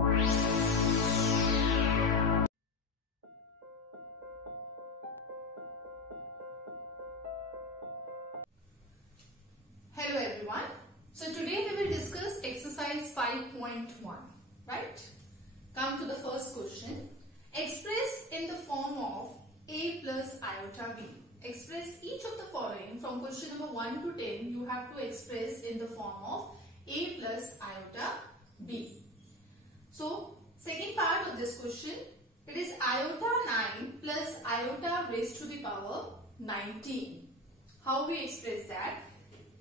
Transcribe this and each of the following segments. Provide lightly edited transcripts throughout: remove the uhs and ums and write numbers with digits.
Hello everyone. So today we will discuss exercise 5.1, right? Come to the first question. Express in the form of a plus iota b. Express each of the following from question number 1 to 10. You have to express in the form of a plus iota b. So second part of this question, it is iota 9 plus iota raised to the power 19. How we express that?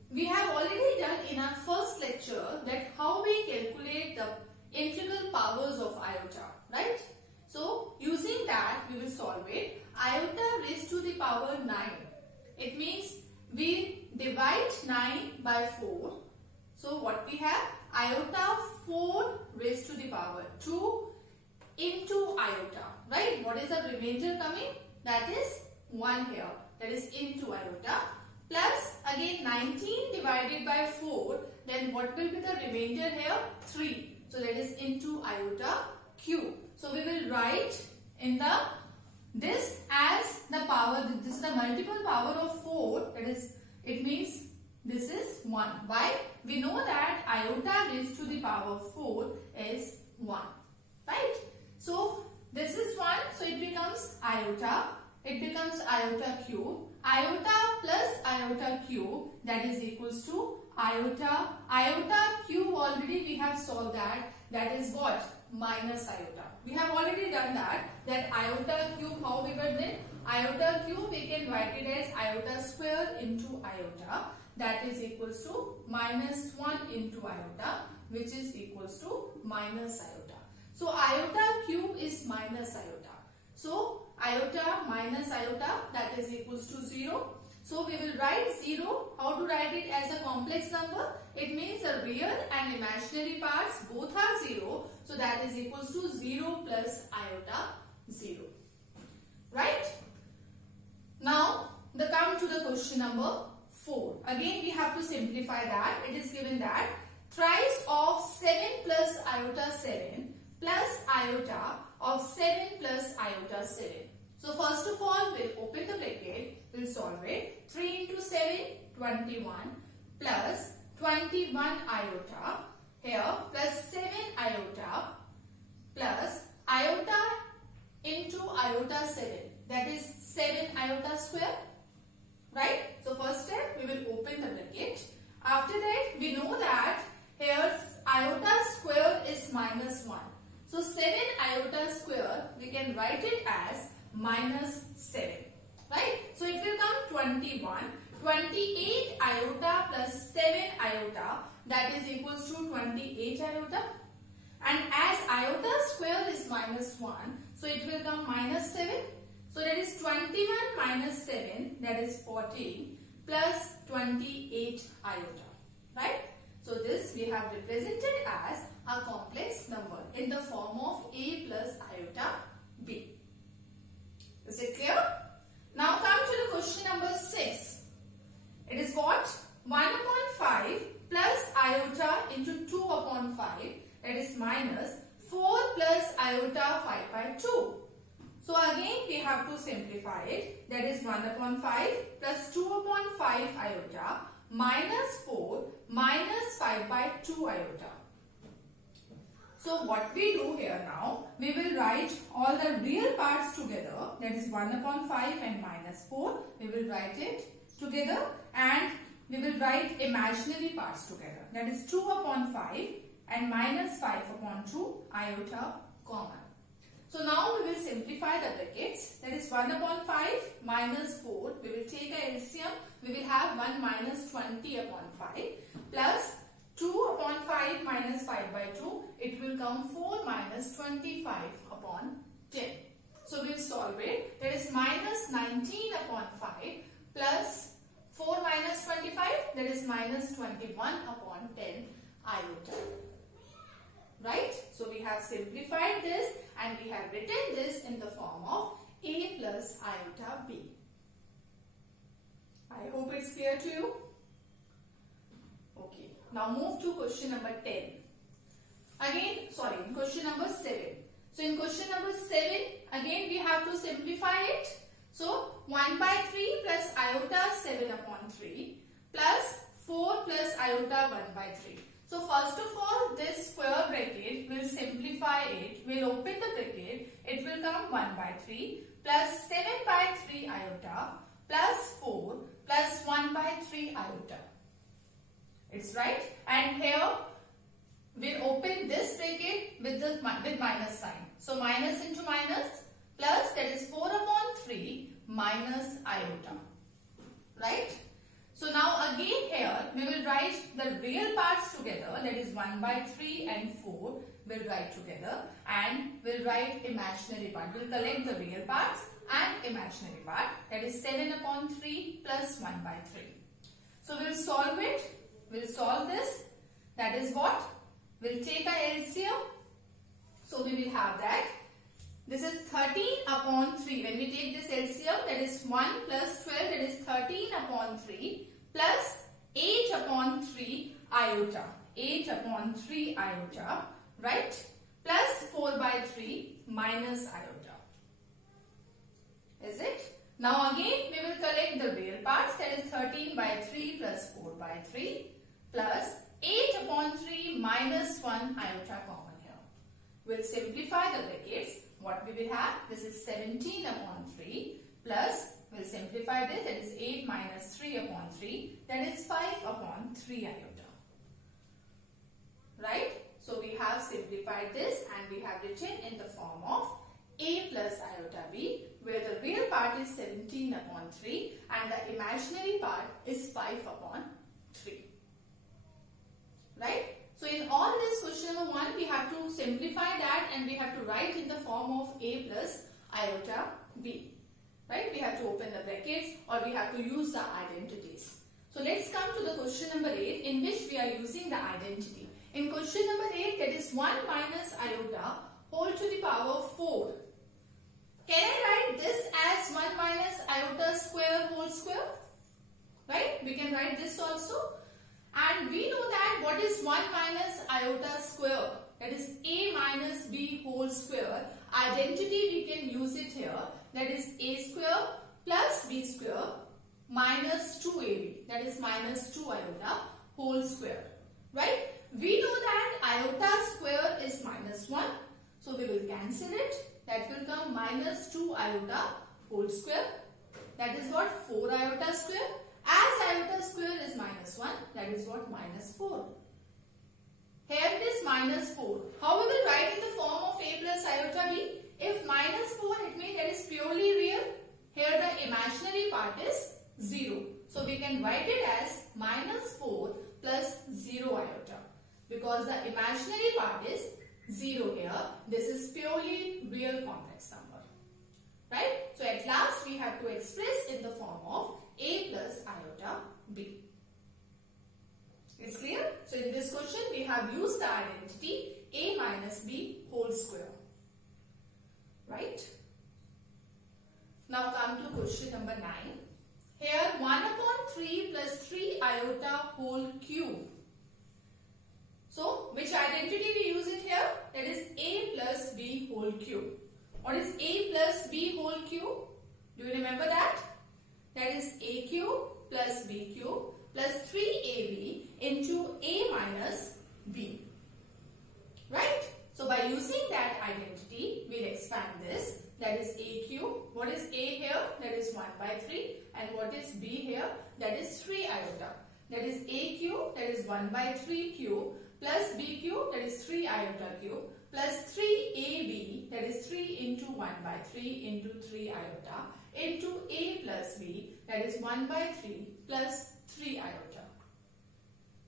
We have already done in our first lecture that how we calculate the integral powers of iota, right? So using that we will solve it. Iota raised to the power 9. It means we divide 9 by 4. So what we have? Iota 4 raised to the power 2 into iota, right? What is the remainder coming? That is 1 here. That is into iota. Plus again 19 divided by 4, then what will be the remainder here? 3. So that is into iota cube. So we will write in this as the power, this is the multiple power of 4, that is, it means this is 1. Why? We know that iota raised to the power 4 is 1, right? So this is 1, so it becomes iota, it becomes iota cube. Iota plus iota cube, that is equals to iota. Iota cube already we have solved that. That is what? Minus iota. We have already done that. That iota cube, how we were then? Iota cube we can write it as iota square into iota. That is equals to minus 1 into iota, which is equals to minus iota. So iota cube is minus iota. So iota minus iota, that is equals to 0. So we will write 0. How to write it as a complex number? It means the real and imaginary parts both are 0. So that is equals to 0 plus iota 0. Right? Now come to the question number 4. Again we have to simplify that. It is given that thrice of 7 plus iota 7 plus iota of 7 plus iota 7. So first of all, we'll open the bracket, we'll solve it. 3 into 7, 21 plus 21 iota here plus 7 iota plus iota into iota 7. That is 7 iota square, right? So first step, we will open the bracket. After that, we know that here iota square is minus 1. So 7 iota square, we can write it as minus 7, right? So it will come 21. 28 iota plus 7 iota, that is equals to 28 iota. And as iota square is minus 1, so it will come minus 7. So that is 21 minus 7, that is 14 plus 28 iota, right? So this we have represented as a complex number in the form of a plus iota b. Is it clear? Now come to the question number 6. It is what? 1 upon 5 plus iota into 2 upon 5, that is minus 4 plus iota 5 by 2. So again we have to simplify it. That is 1 upon 5 plus 2 upon 5 iota minus 4 minus 5 by 2 iota. So what we do here now, we will write all the real parts together. That is 1 upon 5 and minus 4. We will write it together and we will write imaginary parts together. That is 2 upon 5 and minus 5 upon 2 iota common. So now we will simplify the brackets. That is 1 upon 5 minus 4. We will take a LCM. We will have 1 minus 20 upon 5 plus 2 upon 5 minus 5 by 2. It will come 4 minus 25 upon 10. So we will solve it. That is minus 19 upon 5 plus 4 minus 25. That is minus 21 upon 10 iota. Right? So we have simplified this and we have written this in the form of a plus iota b. I hope it's clear to you. Okay. Now move to question number 10. Again, in question number 7. So in question number 7, again we have to simplify it. So 1 by 3 plus iota 7 upon 3 plus 4 plus iota 1 by 3. So first of all, this square bracket will simplify it. We'll open the bracket. It will come 1 by 3 plus 7 by 3 iota plus 4 plus 1 by 3 iota. It's right. And here we'll open this bracket with minus sign. So minus into minus plus, that is 4 upon 3 minus iota. Right. So now again here we will write the real parts together, that is 1 by 3 and 4 will write together, and we'll write imaginary part. We'll collect the real parts and imaginary part, that is 7 upon 3 plus 1 by 3. So we'll solve it. We'll solve this. That is what? We'll take a LCM. So we will have that. This is 13 upon 3. When we take this LCM, that is 1 plus 12, that is 13 upon 3 plus 8 upon 3 iota. 8 upon 3 iota, right? Plus 4 by 3 minus iota. Is it? Now again, we will collect the real parts, that is 13 by 3 plus 4 by 3 plus 8 upon 3 minus 1 iota common here. We'll simplify the brackets. What we will have? This is 17 upon 3 plus, we'll simplify this, that is 8 minus 3 upon 3, that is 5 upon 3 iota. Right? So we have simplified this and we have written in the form of a plus iota b, where the real part is 17 upon 3 and the imaginary part is 5 upon 3. Right? So in all this question number 1, we have to simplify that and we have to write in the form of a plus iota b. Right? We have to open the brackets or we have to use the identities. So let's come to the question number 8, in which we are using the identity. In question number 8, that is 1 minus iota whole to the power 4. Can I write this as 1 minus iota square whole square? Right? We can write this also. And we know that what is 1 minus iota square? That is a minus b whole square. Identity we can use it here. That is a square plus b square minus 2ab. That is minus 2 iota whole square. Right? We know that iota square is minus 1. So we will cancel it. That will come minus 2 iota whole square. That is what? 4 iota square. As iota square is minus 1, that is what? Minus 4. Here it is minus 4. How we will write in the form of a plus iota b? If minus 4, it means that is purely real. Here the imaginary part is 0. So we can write it as minus 4 plus 0 iota. Because the imaginary part is 0 here. This is purely real complex number. Right? So at last we have to express in the form of a plus iota b. It's clear? So in this question we have used the identity a minus b whole square. Right? Now come to question number 9. Here 1 upon 3 plus 3 iota whole cube. So which identity we use it here? That is a plus b whole cube. What is a plus b whole cube? Do you remember that? That is a cube plus b cube plus 3ab into a minus b. Right? So by using that identity, we'll expand this. That is a cube. What is a here? That is 1 by 3. And what is b here? That is 3 iota. That is a cube. That is 1 by 3 cube plus b cube. That is 3 iota cube plus 3ab. That is 3 into 1 by 3 into 3 iota into a plus b. That is 1 by 3 plus 3 iota.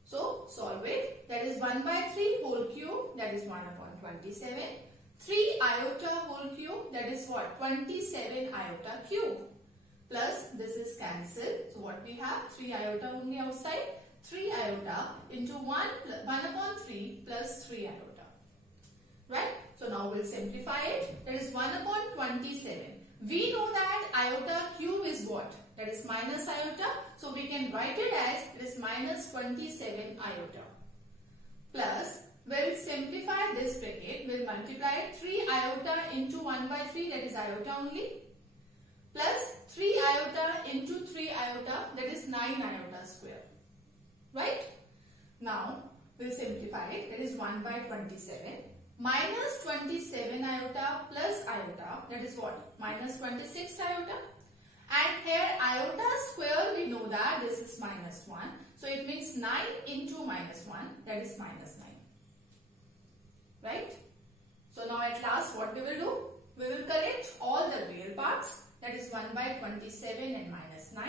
So solve it. That is 1 by 3 whole cube. That is 1 upon 27. 3 iota whole cube. That is what? 27 iota cube. Plus this is cancelled. So what we have? 3 iota only outside. 3 iota into 1 upon 3 plus 3 iota. Right? So now we'll simplify it. That is 1 upon 27. We know that iota cube is what? That is minus iota. So we can write it as this minus 27 iota. Plus we'll simplify this bracket. We'll multiply 3 iota into 1 by 3, that is iota only, plus 3 iota into 3 iota, that is 9 iota square. Right? Now, we'll simplify it. That is 1 by 27 minus 27 iota plus iota, that is what? Minus 26 iota. And here iota square, we know that this is minus 1. So it means 9 into minus 1, that is minus 9. Right? So now at last what we will do? We will collect all the real parts, that is 1 by 27 and minus 9.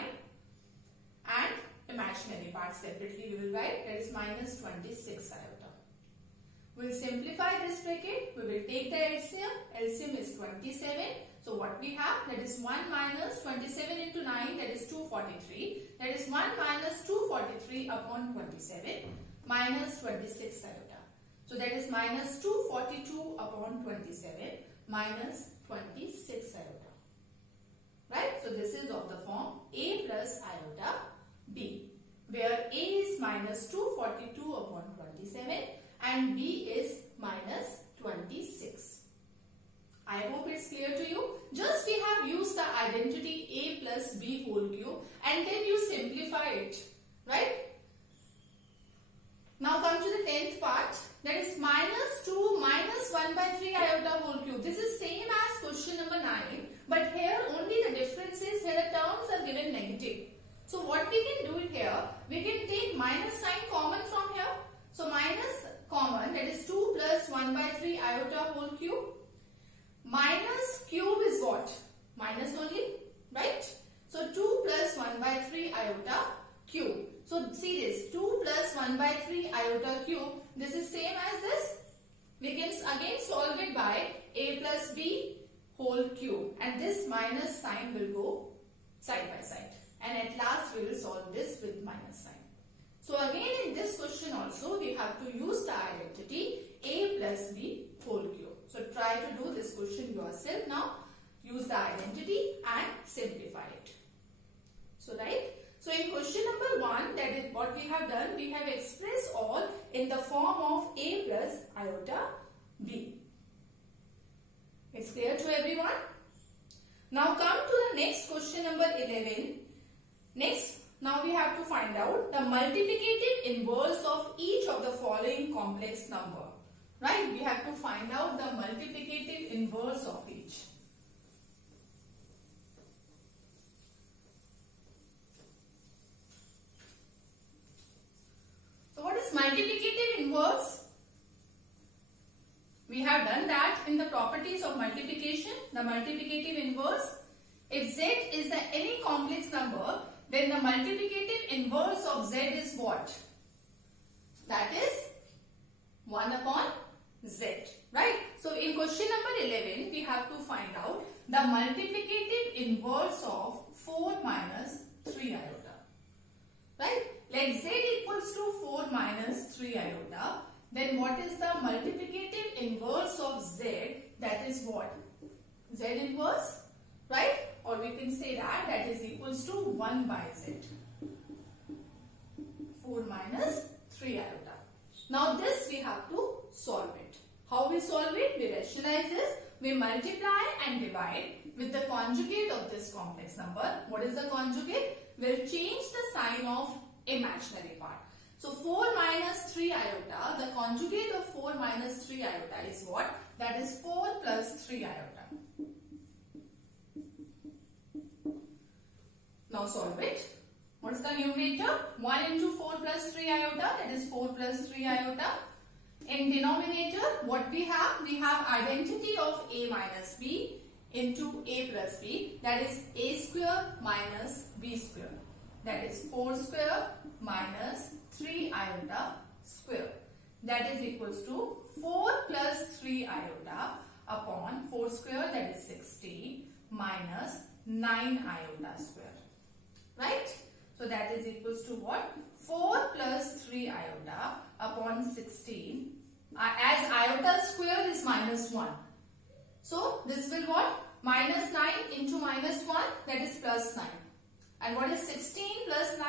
And imaginary parts separately we will write, that is minus 26 iota. We will simplify this bracket. We will take the LCM. LCM is 27. So what we have, that is 1 minus 27 into 9, that is 243. That is 1 minus 243 upon 27 minus 26 iota. So that is minus 242 upon 27 minus 26 iota. Right? So this is of the form A plus iota B, where A is minus 242 upon 27 and B is minus 26. I hope it's clear to you. Just we have used the identity A plus B whole cube and then you simplify it. Right? Now come to the 10th part. That is minus 2 minus 1 by 3 iota whole cube. This is same as question number 9. But here only the difference is here the terms are given negative. So what we can do it here, we can take minus sign common from here. So minus common, that is 2 plus 1 by 3 iota whole cube. Minus cube is what? Minus only, right? So 2 plus 1 by 3 iota cube. So see this, 2 plus 1 by 3 iota cube. This is same as this. We can again solve it by A plus B whole cube. And this minus sign will go side by side. And at last we will solve this with minus sign. So again in this question also we have to use the identity A plus B whole cube. So try to do this question yourself now. Use the identity and simplify it. So right. So in question number 1, that is what we have done. We have expressed all in the form of A plus iota B. It's clear to everyone? Now come to the next question number 11. Next, now we have to find out the multiplicative inverse of each of the following complex number. Right? We have to find out the multiplicative inverse of each. So what is multiplicative inverse? We have done that in the properties of multiplication. The multiplicative inverse, if z is the any complex number, then the multiplicative inverse of z is what? That is 1 upon z. Right? So in question number 11, we have to find out the multiplicative inverse of 4 minus 3 iota. Right? Let z equals to 4 minus 3 iota. Then what is the multiplicative inverse of z? That is what? Z inverse. Right? Or we can say that that is equals to 1 by z. 4 minus 3 iota. Now this we have to solve it. How we solve it? We rationalize this. We multiply and divide with the conjugate of this complex number. What is the conjugate? We'll change the sign of imaginary part. So 4 minus 3 iota, the conjugate of 4 minus 3 iota is what? That is 4 plus 3 iota. Now solve it. What is the numerator? 1 into 4 plus 3 iota, that is 4 plus 3 iota. In denominator, what we have? We have identity of A minus B into A plus B, that is A square minus B square. That is 4 square minus 3 iota square. That is equals to 4 plus 3 iota upon 4 square, that is 60, minus 9 iota square. Right? So that is equals to what? 4 plus 3 iota upon 16. As iota square is minus 1. So this will what? Minus 9 into minus 1, that is plus 9. And what is 16 plus 9?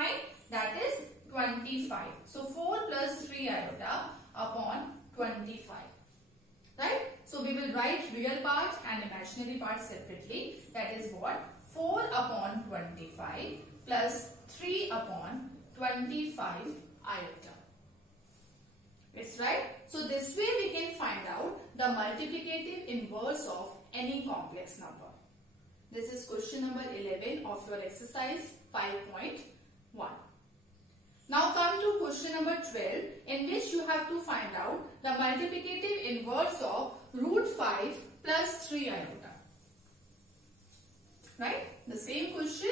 That is 25. So 4 plus 3 iota upon 25. Right? So we will write real part and imaginary part separately. That is what? 4 upon 25 plus 3 upon 25 iota. It's right. So this way we can find out the multiplicative inverse of any complex number. This is question number 11 of your exercise 5.1. Now come to question number 12, in which you have to find out the multiplicative inverse of root 5 plus 3 iota. Right? The same question,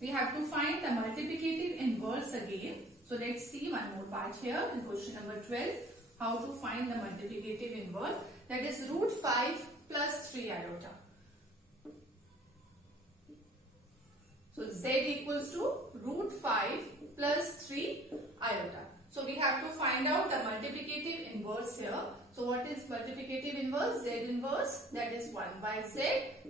we have to find the multiplicative inverse again. So let's see one more part here in question number 12, how to find the multiplicative inverse, that is root 5 plus 3 iota. So z equals to root 5 plus 3 iota. So we have to find out the multiplicative inverse here. So what is multiplicative inverse? Z inverse, that is 1 by z,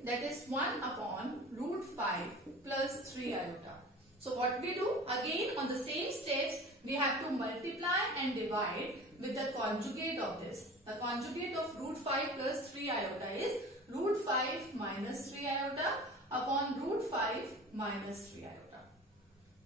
that is 1 upon root 5 plus 3 iota. So what we do? Again on the same steps, we have to multiply and divide with the conjugate of this. The conjugate of root 5 plus 3 iota is root 5 minus 3 iota upon root 5 minus 3 iota.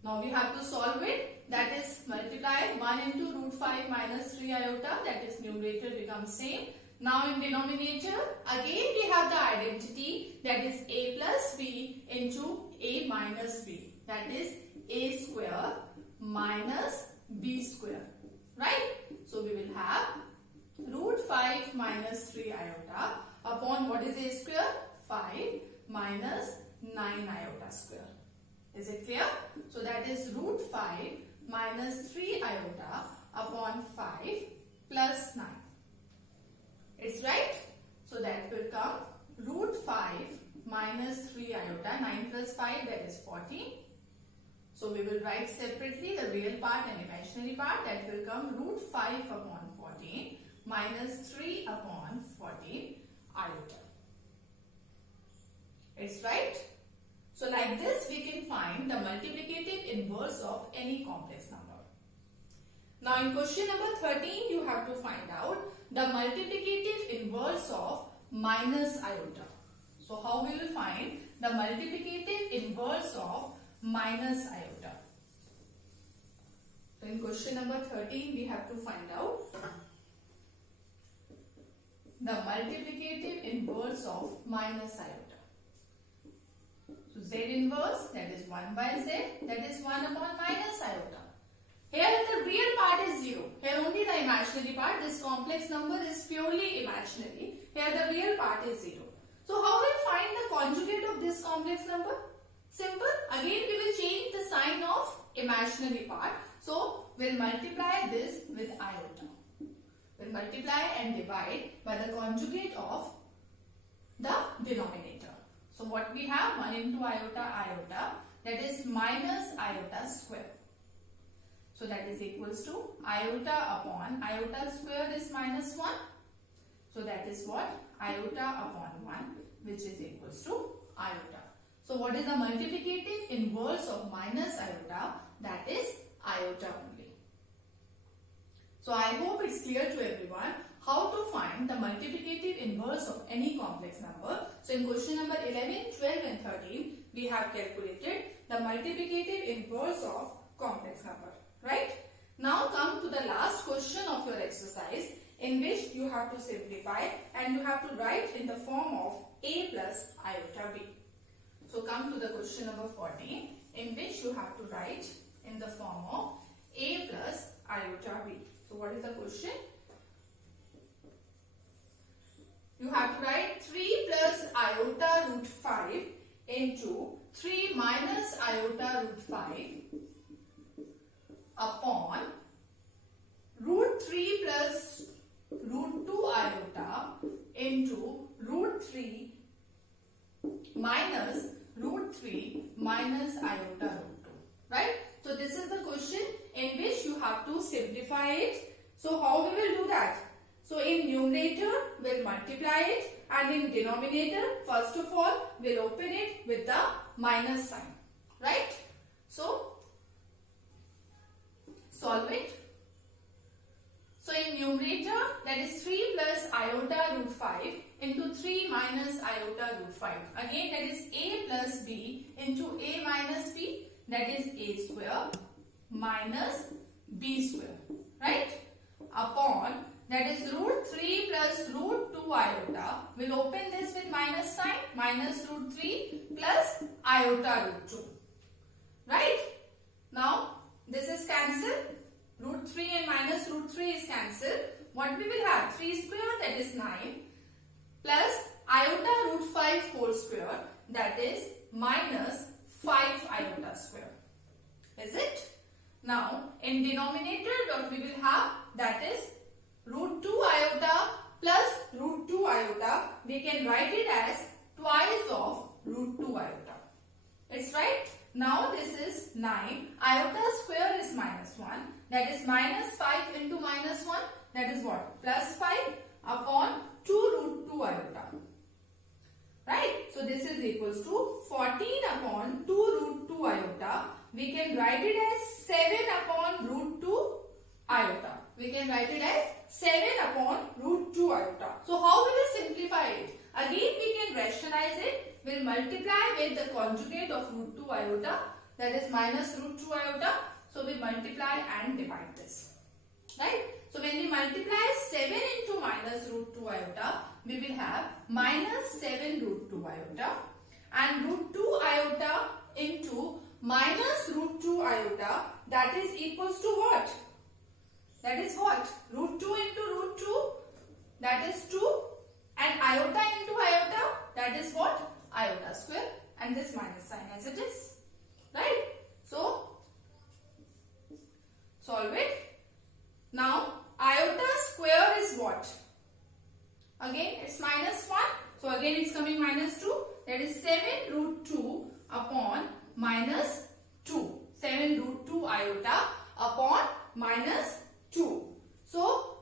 Now we have to solve it, that is multiply 1 into root 5 minus 3 iota, that is numerator becomes same. Now in denominator, again we have the identity, that is a plus b into a minus b, that is a square minus b square, right? So we will have root 5 minus 3 iota upon what is a square? 5 minus 9 iota square. Is it clear? So that is root 5 minus 3 iota upon 5 plus 9. It's right? So that will come root 5 minus 3 iota, 9 plus 5, that is 14. So we will write separately the real part and imaginary part, that will come root 5 upon 14 minus 3 upon 14 iota. It's right? So like this we can find the multiplicative inverse of any complex number. Now in question number 13 you have to find out the multiplicative inverse of minus iota. So how we will find the multiplicative inverse of minus iota? So in question number 13 we have to find out the multiplicative inverse of minus iota. So z inverse, that is 1 by z, that is 1 upon minus iota. Here the real part is 0. Here only the imaginary part. This complex number is purely imaginary. Here the real part is 0. So how will we find the conjugate of this complex number? Simple. Again we will change the sign of imaginary part. So we'll multiply this with iota. We'll multiply and divide by the conjugate of the denominator. So what we have? 1 into iota, that is minus iota square. So that is equals to iota upon iota square is minus 1. So that is what? Iota upon 1, which is equals to iota. So what is the multiplicative inverse of minus iota? That is iota only. So I hope it's clear to everyone how to find the multiplicative inverse of any complex number. So in question number 11, 12 and 13, we have calculated the multiplicative inverse of complex number. Right? Now come to the last question of your exercise, in which you have to simplify and you have to write in the form of a plus iota b. So come to the question number 14, in which you have to write in the form of a plus iota b. So what is the question? You have to write 3 plus iota root 5 into 3 minus iota root 5 upon root 3 plus root 2 iota into root 3 minus root 3 minus iota root 2. Right? So this is the question in which you have to simplify it. So how we will do that? So in numerator we'll multiply it, and in denominator first of all we'll open it with the minus sign. Right? So solve it. So in numerator, that is 3 plus iota root 5 into 3 minus iota root 5. Again, that is a plus b into a minus b, that is a square minus b square, right? Upon, that is root 3 plus root 2 iota. We'll open this with minus sign, minus root 3 plus iota root 2, right? Now, this is cancelled. Root 3 and minus root 3 is cancelled. What we will have? 3 square, that is 9, plus iota root 5 whole square, that is minus 5 iota square. Is it? Now, in denominator, what we will have? That is root 2 iota plus root 2 iota. We can write it as twice of root 2 iota. It's right? Now this is 9. Iota square is minus 1. That is minus 5 into minus 1. That is what? Plus 5 upon 2 root 2 iota. Right? So this is equals to 14 upon 2 root 2 iota. We can write it as 7 upon root 2 iota. We can write it as 7 upon root 2 iota. So how will we simplify it? Again we can rationalize it. We'll multiply with the conjugate of root 2 iota, that is minus root 2 iota. So we multiply and divide this. Right? So when we multiply 7 into minus root 2 iota, we will have minus 7 root 2 iota, and root 2 iota into minus root 2 iota, that is equals to what? That is what? Root 2 into root 2, that is 2, and iota into iota, that is what? Iota square, and this minus sign as it is. Right? So, solve it. Now, iota square is what? Again, it's minus 1. So, again it's coming minus 2. That is 7 root 2 upon minus 2. 7 root 2 iota upon minus 2. So,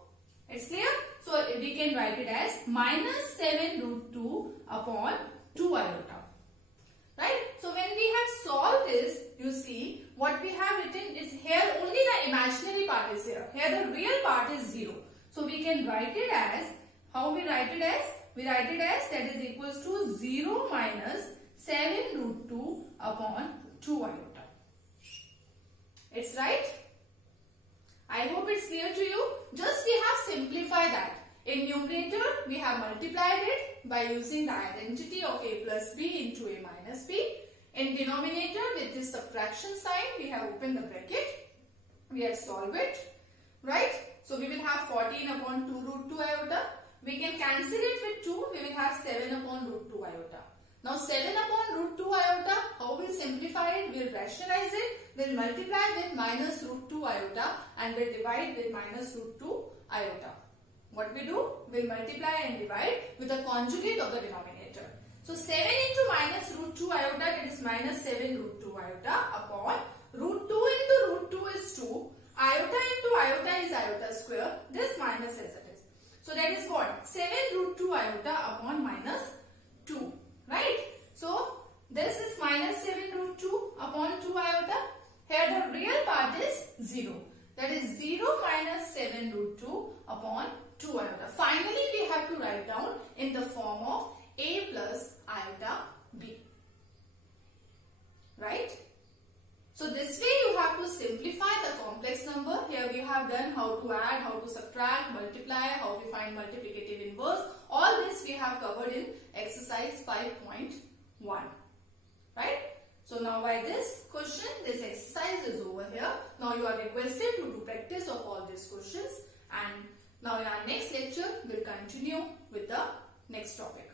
it's clear? So, we can write it as minus 7 root 2 upon 2 iota. Right? So, when we have solved this, you see what we have written is here only the imaginary part is here. Here the real part is 0. So, we can write it as, how we write it as? We write it as that is equals to 0 minus 7 root 2 upon 2 iota. It's right? I hope it's clear to you. Just we have simplified that. In numerator, we have multiplied it by using the identity of a plus b into a minus b. In denominator, with this subtraction sign, we have opened the bracket. We have solved it. Right? So, we will have 14 upon 2 root 2 iota. We can cancel it with 2. We will have 7 upon root 2 iota. Now, 7 upon root 2 iota, how we will simplify it? We will rationalize it. We will multiply with minus root 2 iota and we will divide with minus root 2 iota. What we do? We will multiply and divide with the conjugate of the denominator. So, 7 into minus root 2 iota, that is minus 7 root 2 iota upon root 2 into root 2 is 2. Iota into iota is iota square. This minus as it is. So, that is what? 7 root 2 iota upon minus 2. Right? So, this is minus 7 root 2 upon 2 iota. Here the real part is 0. That is 0 minus 7 root 2 upon 2 iota. Finally, we have to write down in the form of a plus iota b. Right? So, this way you have to simplify the complex number. Here we have done how to add, how to subtract, multiply, how to find multiplicative inverse. All this we have covered in exercise 5.1. Right? So, now by this question, this exercise is over here. Now, you are requested to do practice of all these questions, and now in our next lecture, we will continue with the next topic.